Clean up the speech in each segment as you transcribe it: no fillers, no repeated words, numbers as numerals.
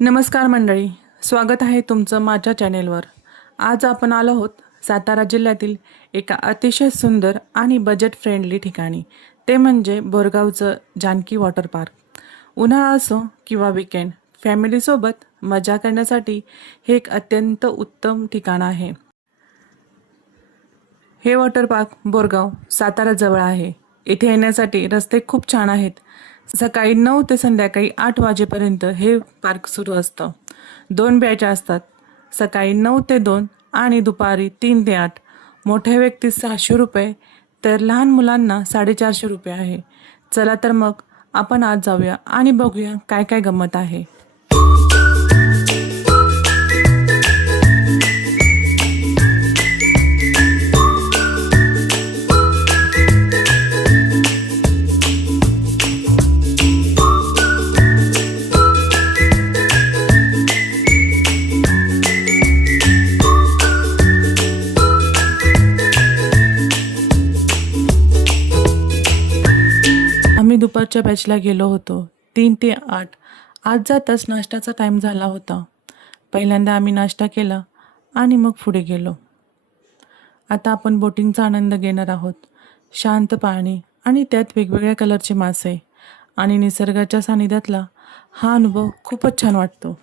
नमस्कार मंडळी, स्वागत आहे तुमचं माझ्या चॅनेलवर। आज आपण आलो आहोत सातारा जिल्ह्यातील एका अतिशय सुंदर आणि बजेट फ्रेंडली ठिकाणी, ते म्हणजे बोरगावचं जानकी वॉटर पार्क। उन्हाळा असो किंवा वीकेंड, फॅमिलीसोबत मजा करण्यासाठी हे एक अत्यंत उत्तम ठिकाण आहे। हे वॉटर पार्क बोरगाव सातारा जवळ आहे। इथे येण्यासाठी रस्ते खूप छान आहेत। सकाळी 9 ते संध्याकाळी 8 वाजेपर्यंत हे पार्क सुरू असतं। 2 बॅच असतात, सकाळी 9 ते 2 आणि दुपारी 3 ते 8। मोठ्या व्यक्तीस 600 रुपये तर लहान मुलांना 450 रुपये आहे। चला तर मग आपण आज जाऊया आणि बघूया काय काय गंमत आहे। आम्ही दुपारच्या बॅचला गेलो होतो, 3 ते 8। आज जाताच नाश्त्याचा टाइम झाला होता। पहिल्यांदा आम्ही नाश्ता केला आणि मग पुढे गेलो। आता आपण बोटिंगचा आनंद घेणार आहोत। शांत पाणी आणि त्यात वेगवेगळ्या कलरचे मासे आणि निसर्गाच्या सानिध्यातला हा अनुभव खूपच छान वाटतो।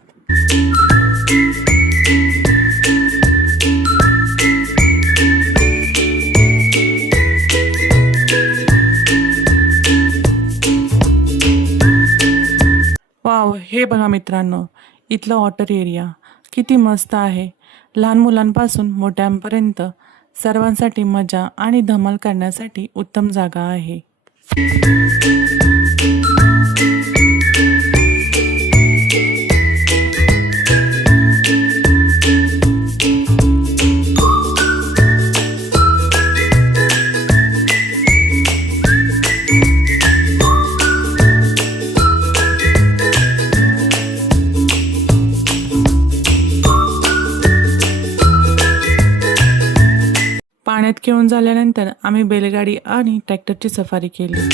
वाव, हे बघा मित्रांनो, इथला वॉटर एरिया किती मस्त आहे। लहान मुलांपासून मोठ्यांपर्यंत सर्वांसाठी मजा आणि धमाल करण्यासाठी उत्तम जागा आहे। पाण्यात खेळून झाल्यानंतर आम्ही बैलगाडी आणि ट्रॅक्टरची सफारी केली।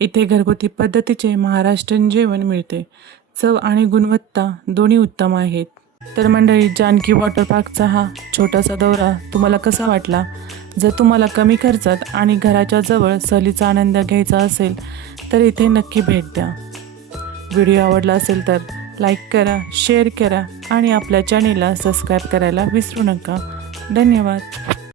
इथे घरगुती पद्धतीचे महाराष्ट्रीयन जेवण मिळते। चव आणि गुणवत्ता दोन्ही उत्तम आहेत। तर मंडळी, जानकी वॉटर पार्कचा हा छोटासा दौरा तुम्हाला कसा वाटला? जर तुम्हाला कमी खर्चात आणि घराच्या जवळ सहलीचा आनंद घ्यायचा असेल तर इथे नक्की भेट द्या। व्हिडिओ आवडला असेल तर लाईक करा, शेअर करा आणि आपल्या चॅनेलला सबस्क्राईब करायला विसरू नका। धन्यवाद।